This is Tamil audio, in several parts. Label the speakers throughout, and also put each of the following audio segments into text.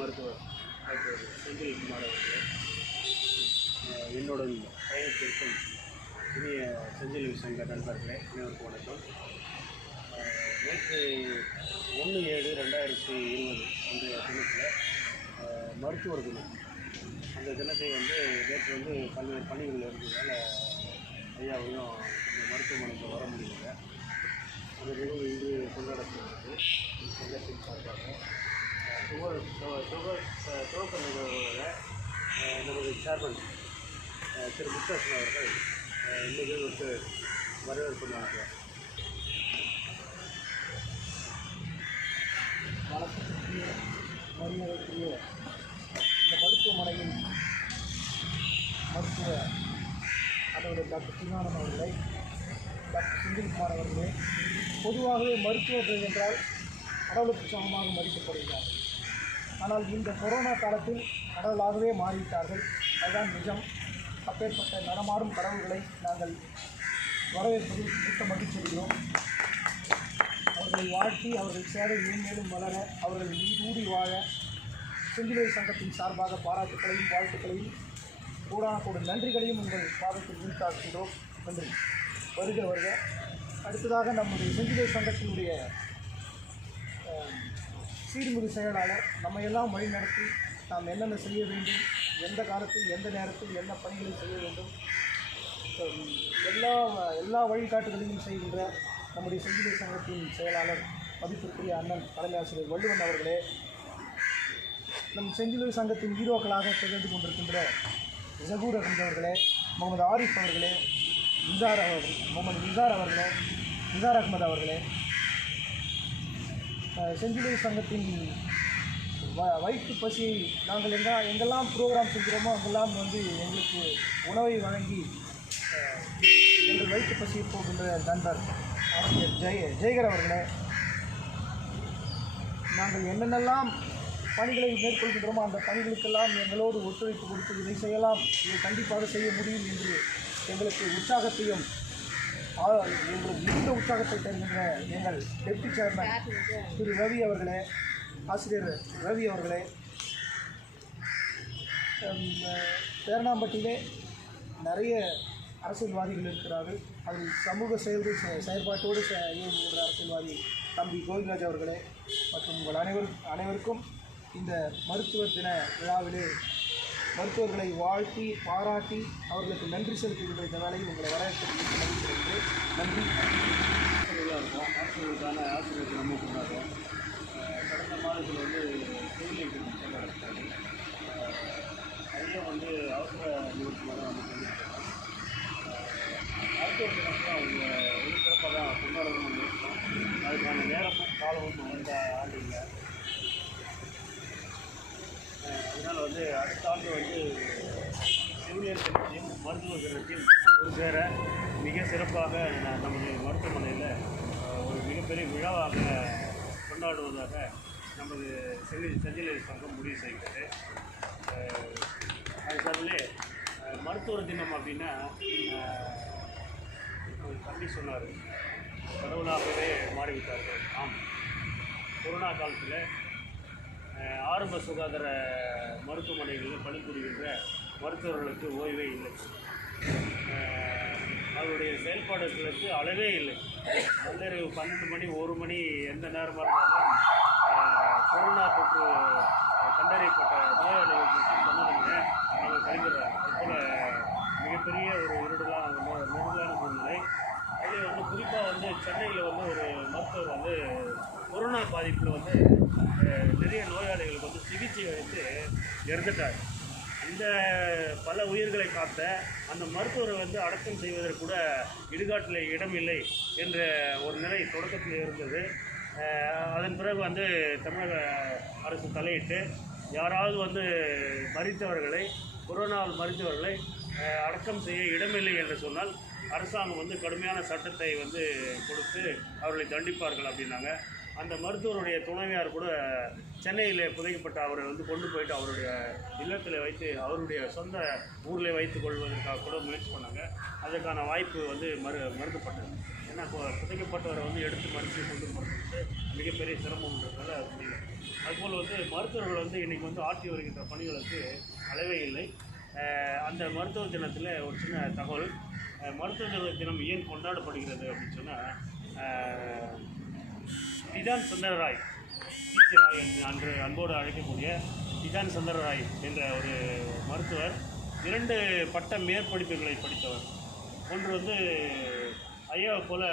Speaker 1: மருத்துவர் டாக்டர் செந்தில் குமார் அவர்கள். என்னுடன் பயணத்திற்கும் இனிய செஞ்சிலுவை சங்க நண்பர்களே அனைவருக்கும் வணக்கம். நேற்று ஒன்று ஏழு ரெண்டாயிரத்தி இருபது அன்றைய தினத்தில் மருத்துவர் தினம். அந்த தினத்தை வந்து நேற்று வந்து பல்வேறு பணிகள் இருந்ததால் ஐயாவையும் இந்த மருத்துவமனைக்கு வர முடியல. அந்த நிகழ்வு இன்று கொண்டாடப்படுகிறது சங்கத்தின் சார்பாக. துவக்க நிகழ்வுகளை நமது சேர்மன் திரு முத்தரசன் அவர்கள் அஹ், வந்து வரவேற்பு நல்குவார்
Speaker 2: வணக்கத்துக்குரிய மரியாதைக்குரிய இந்த மருத்துவமனையின் மருத்துவ அதனுடைய டாக்டர் சிவானந்த் அவர்களை டாக்டர் செந்தில்குமார் அவர்களே பொதுவாகவே மருத்துவர்கள் என்றால் கடவுளுக்கு சமமாக மதிக்கப்படுகிறார் ஆனால் இந்த கொரோனா காலத்தில் கடவுளாகவே மாறிவிட்டார்கள். அதுதான் நிஜம். அப்பேற்பட்ட நடமாடும் கடவுள்களை நாங்கள் வரவேற்பதில் மிக்க மகிழ்ச்சி அவர்களை வாழ்த்தி அவர்கள் சேவை மேன்மேலும் வளர அவர்கள் நீடூடி வாழ செஞ்சிலை சங்கத்தின் சார்பாக பாராட்டுக்களையும் வாழ்த்துக்களையும் கூடான கூட நன்றிகளையும் உங்கள் பாதத்தில் உரித்தாக்குகிறோம். நன்றி. வருக வருக. அடுத்ததாக நம்முடைய செஞ்சிலை சங்கத்தினுடைய சீர்மிகு செயலாளர் நம்ம எல்லாம் வழிநடத்தி நாம் என்னென்ன செய்ய வேண்டும் எந்த காலத்தில் எந்த நேரத்தில் என்ன பணிகளை செய்ய வேண்டும் எல்லா எல்லா வழிகாட்டுதலையும் செய்கின்ற நம்முடைய செஞ்சிலை சங்கத்தின் செயலாளர் மதிப்பிற்குரிய அண்ணன் தலைமை ஆசிரியர் வள்ளுவன் அவர்களே நம் செஞ்சிலுவை சங்கத்தின் ஹீரோக்களாக திகழ்ந்து கொண்டிருக்கின்ற ஜகூர் அகமது அவர்களே முகமது ஆரிஃப் அவர்களே நிசார் அவர்கள் முகமது நிசார் அவர்களே நிசார் அகமது அவர்களே செஞ்சிலுவை சங்கத்தின் வ வயிற்று பசியை நாங்கள் எங்க எங்கெல்லாம் ப்ரோக்ராம் செஞ்சுக்கிறோமோ அங்கெல்லாம் வந்து எங்களுக்கு உணவை வழங்கி எங்கள் வயிற்று பசியை போகின்ற நண்பர் ஆசிரியர் ஜெய ஜெயகர் அவர்களே நாங்கள் என்னென்னலாம் பணிகளை மேற்கொள்கின்றோமோ அந்த பணிகளுக்கெல்லாம் எங்களோடு ஒத்துழைப்பு கொடுத்து இதை செய்யலாம். இதை கண்டிப்பாக செய்ய முடியும் என்று எங்களுக்கு உற்சாகத்தையும் மிகுந்த உற்சாகத்தை தருகின்ற எங்கள் டெப்டி சேர்மன் திரு ரவி அவர்களே ஆசிரியர் ரவி அவர்களே ஹம், பேரணாம்பட்டியிலே நிறைய அரசியல்வாதிகள் இருக்கிறார்கள். அதில் சமூக செயல்கள் செயற்பாட்டோடு இயங்குகின்ற அரசியல்வாதி தம்பி கோவிந்தராஜ் அவர்களே மற்றும் உங்கள் அனைவரும் அனைவருக்கும் இந்த மருத்துவ தின விழாவிலே மருத்துவர்களை வாழ்த்தி பாராட்டி அவர்களுக்கு நன்றி செலுத்துகின்ற இந்த வேலையில் உங்களை வரவேற்பதற்கு நன்றி.
Speaker 1: இருக்கும் ஆசிரியர்களுக்கான ஆசிரியர் நம்ம கொண்டாடுறோம் அஹ் கடந்த மாதத்தில் வந்து சிவில் கொண்டாடுறாங்க அதில் வந்து அவசர நிகழ்ச்சி மாதிரி நம்ம செஞ்சுருக்கோம் மருத்துவ தினத்தில் அவங்க ஒரு சிறப்பாக தான் கொண்டாடணும்னு நினைக்கிறோம் அதுக்கான நேரமும் காலமும் இந்த ஆண்டு இல்லை அஹ் அதனால வந்து அடுத்த ஆண்டு வந்து செவிலியர் தினத்தையும் மருத்துவ தினத்தையும் ஒரு சேர மிக சிறப்பாக நமது மருத்துவமனையில் ஒரு மிகப்பெரிய விழாவாக கொண்டாடுவதாக நமது செஞ்சி செஞ்சிலர் சங்கம் முடிவு செய்கிறது. அது சார்பிலே மருத்துவர் தினம் அப்படின்னா ஒரு தம்பி சொன்னார் கடவுளாகவே மாறிவிட்டார்கள். ஆம். கொரோனா காலத்தில் ஆரம்ப சுகாதார மருத்துவமனைகளில் பணிபுரிகின்ற மருத்துவர்களுக்கு ஓய்வே இல்லை. அவருடைய செயல்பாடுகளுக்கு அளவே இல்லை. நள்ளிரவு பன்னெண்டு மணி ஒரு மணி எந்த நேரமாக இருந்தாலும் கொரோனா தொற்று கண்டறியப்பட்ட நோயாளிகள் பற்றி சொன்னதுங்க அவங்க கலைஞர்றாங்க அதுபோல் மிகப்பெரிய ஒரு இருடலான நெருடலான சூழ்நிலை. அதில் வந்து குறிப்பாக வந்து சென்னையில் வந்து ஒரு மருத்துவர் வந்து கொரோனா பாதிப்பில் வந்து நிறைய நோயாளிகளுக்கு வந்து சிகிச்சை அளித்து இறந்துட்டார். இந்த பல உயிர்களை காத்த அந்த மருத்துவரை வந்து அடக்கம் செய்வதற்கு கூட இடுகாட்டில் இடமில்லை என்ற ஒரு நிலை தொடக்கத்தில் இருந்தது. அதன் பிறகு வந்து தமிழக அரசு தலையிட்டு யாராவது வந்து மறித்தவர்களை கொரோனாவில் மறித்தவர்களை அடக்கம் செய்ய இடமில்லை என்று சொன்னால் அரசாங்கம் வந்து கடுமையான சட்டத்தை வந்து கொடுத்து அவர்களை தண்டிப்பார்கள் அப்படின்னாங்க. அந்த மருத்துவருடைய துணைவியார் கூட சென்னையில் புதைக்கப்பட்ட அவரை வந்து கொண்டு போயிட்டு அவருடைய இல்லத்தில் வைத்து அவருடைய சொந்த ஊரில் வைத்து கொள்வதற்காக கூட முயற்சி பண்ணாங்க. அதற்கான வாய்ப்பு வந்து மறு மறுக்கப்பட்டது. ஏன்னா இப்போ புதைக்கப்பட்டவரை வந்து எடுத்து மறுத்து கொண்டு போகிறது மிகப்பெரிய சிரமம்ன்றதால முடியல. அதுபோல் வந்து மருத்துவர்கள் வந்து இன்றைக்கி வந்து ஆற்றி வருகின்ற பணிகளுக்கு அளவே இல்லை. அந்த மருத்துவ தினத்தில் ஒரு சின்ன தகவல். மருத்துவ தின- தினம் ஏன் கொண்டாடப்படுகிறது அப்படின்னு சொன்னால் பிதான் சுந்தரராய். பிசி ராய் என்று அன்று அன்போடு அழைக்கக்கூடிய பிதான் சுந்தரராய் என்ற ஒரு மருத்துவர் இரண்டு பட்ட மேற்படிப்புகளை படித்தவர். ஒன்று வந்து ஐயா போல்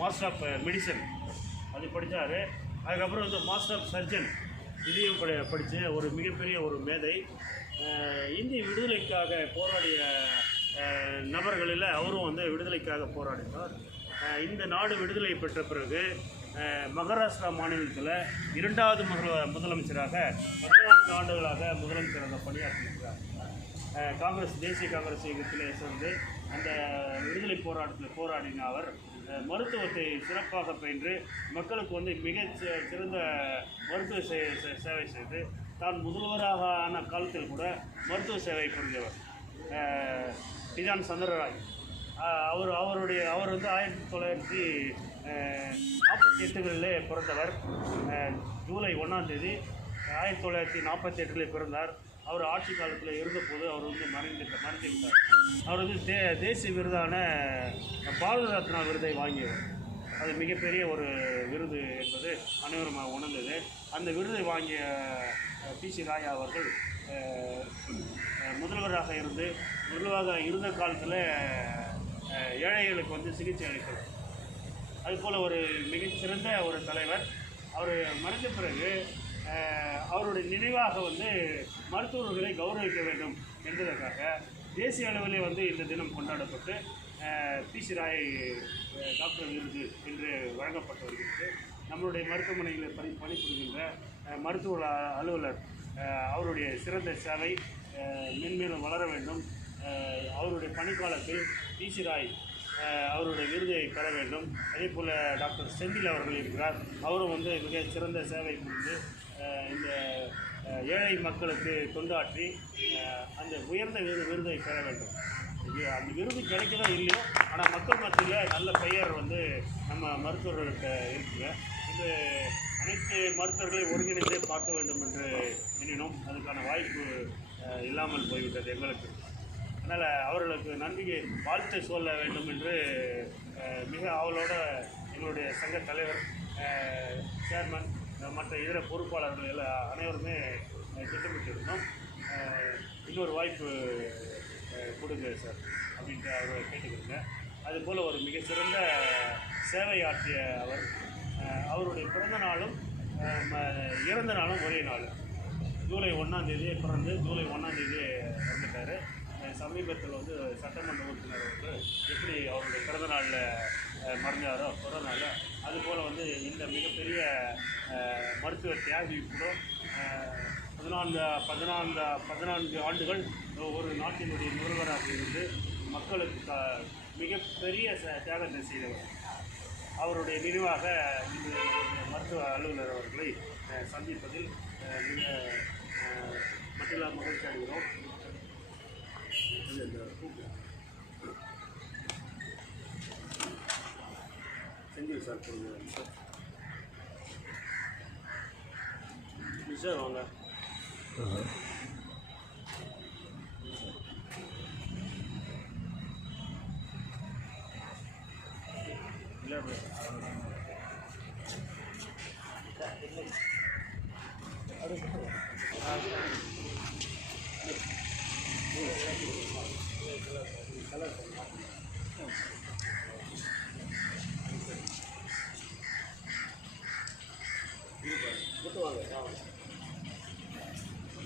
Speaker 1: மாஸ்டர் ஆஃப் மெடிசன். அது படித்தார் அதுக்கப்புறம் வந்து மாஸ்டர் ஆஃப் சர்ஜன். இதையும் படி படித்த ஒரு மிகப்பெரிய ஒரு மேதை. இந்திய விடுதலைக்காக போராடிய நபர்களில் அவரும் வந்து விடுதலைக்காக போராடினார். இந்த நாடு விடுதலை பெற்ற பிறகு மகாராஷ்டிரா மாநிலத்தில் இரண்டாவது முதல முதலமைச்சராக பதினான்கு ஆண்டுகளாக முதலமைச்சராக பணியாற்றியிருக்கிறார் காங்கிரஸ் தேசிய காங்கிரஸ் இயக்கத்திலே சேர்ந்து அந்த விடுதலை போராட்டத்தில் போராடின அவர் மருத்துவத்தை சிறப்பாக பயின்று மக்களுக்கு வந்து மிக சிறந்த மருத்துவ சே- சேவை செய்து தான் முதல்வராக ஆன காலத்தில் கூட மருத்துவ சேவை புரிந்தவர் அஹ், சந்திரராய். அவர் அவருடைய அவர் வந்து ஆயிரத்தி தொள்ளாயிரத்தி நாற்பத்தி எட்டுகளிலே பிறந்தவர். ஜூலை ஒன்றாந்தேதி ஆயிரத்தி தொள்ளாயிரத்தி நாற்பத்தி எட்டில் பிறந்தார். அவர் ஆட்சி காலத்தில் இருந்தபோது அவர் வந்து மறைந்து மறைந்து விட்டார். அவர் வந்து தே தேசிய விருதான பாரத ரத்னா விருதை வாங்கியவர். அது மிகப்பெரிய ஒரு விருது என்பது அனைவரும் உணர்ந்தது. அந்த விருதை வாங்கிய பி சி ராயா அவர்கள் முதல்வராக இருந்து முதல்வராக இருந்த காலத்தில் ஏழைகளுக்கு வந்து சிகிச்சை அளிக்கிறார் அதுபோல் ஒரு மிகச்சிறந்த ஒரு தலைவர். அவர் மறைந்த பிறகு அவருடைய நினைவாக வந்து மருத்துவர்களை கௌரவிக்க வேண்டும் என்பதற்காக தேசிய அளவிலே வந்து இந்த தினம் கொண்டாடப்பட்டு பி சி ராய் டாக்டர் விருது என்று வழங்கப்பட்டு வருகிறது நம்மளுடைய மருத்துவமனைகளில் பணி பணிபுரிகின்ற மருத்துவ அலுவலர் அவருடைய சிறந்த சேவை மென்மேலும் வளர வேண்டும். அவருடைய பணிக்காலத்தில் பி ராய் அவருடைய விருதை பெற வேண்டும். அதே போல் டாக்டர் செந்தில் அவர்கள் இருக்கிறார். அவரும் வந்து மிக சிறந்த சேவை புரிந்து இந்த ஏழை மக்களுக்கு தொண்டாற்றி அந்த உயர்ந்த விரு விருதை பெற வேண்டும். அந்த விருது கிடைக்கதோ இல்லையோ ஆனால் மக்கள் மத்தியில் நல்ல பெயர் வந்து நம்ம மருத்துவர்கள்கிட்ட இருக்குங்க. இது அனைத்து மருத்துவர்களையும் ஒருங்கிணைந்தே பார்க்க வேண்டும் என்று எண்ணினோம். அதுக்கான வாய்ப்பு இல்லாமல் போய்விட்டது எங்களுக்கு. அதனால் அவர்களுக்கு நன்றி வாழ்த்து சொல்ல வேண்டும் என்று மிக ஆவலோட எங்களுடைய சங்க தலைவர் சேர்மன் மற்ற இதர பொறுப்பாளர்கள் எல்லாம் அனைவருமே திட்டமிட்டிருந்தோம். இன்னொரு வாய்ப்பு கொடுங்க சார் அப்படின்ட்டு அவர் கேட்டுக்கிறேங்க. அதுபோல் ஒரு மிக சிறந்த சேவை ஆற்றிய அவர் அவருடைய பிறந்த நாளும் ம- இறந்த நாளும் ஒரே நாள். ஜூலை ஒன்றாம் தேதி பிறந்து ஜூலை ஒன்றாம் தேதி இறந்துட்டார். சமீபத்தில் வந்து சட்டமன்ற உறுப்பினர் வந்து எப்படி அவருடைய பிறந்த நாளில் மறைஞ்சாரோ கொரோனாவில் அதுபோல் வந்து இந்த மிகப்பெரிய மருத்துவ தியாகி கூட பதினான்கு பதினான்கு பதினான்கு ஆண்டுகள் ஒரு நாட்டினுடைய முதல்வராக இருந்து மக்களுக்கு க- மிகப்பெரிய ச- தியாகத்தை செய்தவர். அவருடைய நினைவாக இந்த மருத்துவ அலுவலர் அவர்களை சந்திப்பதில் மிக அஹ், மட்டில்லா மகிழ்ச்சி அடைகிறோம். இது இந்த கூப்பு. செந்தில் சார் கொடுங்க சார் சார் வாங்க இல்லை விட்டு வாங்க ஆ.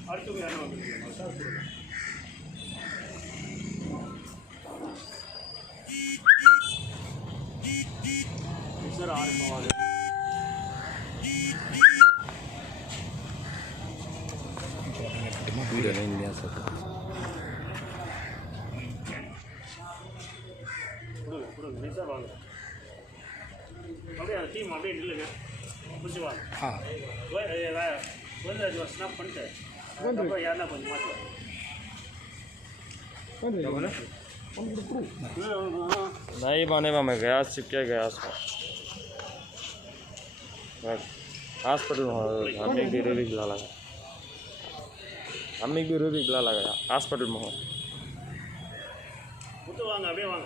Speaker 1: அடுத்தவங்க யாரும் வந்துருக்கீங்க சார் கொடுங்க சார் ஆரம்பமாக
Speaker 3: வீடியோ இல்லையா சார்?
Speaker 1: சார் வாங்க அப்படியே அந்த டீம் அப்படியே நில்லுங்க முடிச்சு வாங்க
Speaker 3: ஆ
Speaker 1: கோவிந்தராஜ் ஸ்னாப் பண்ணிட்டு அப்புறம் யாருன்னா கொஞ்சம் மாற்றுவாங்க
Speaker 2: வந்து उनको प्रूव
Speaker 3: नहीं बने बा मैं गया चिपके गया उसको हॉस्पिटल में हमें भी रूबी गिला लगा हमें भी रूबी गिला लगा हॉस्पिटल में हो
Speaker 1: முத்து வாங்க அப்படியே வாங்க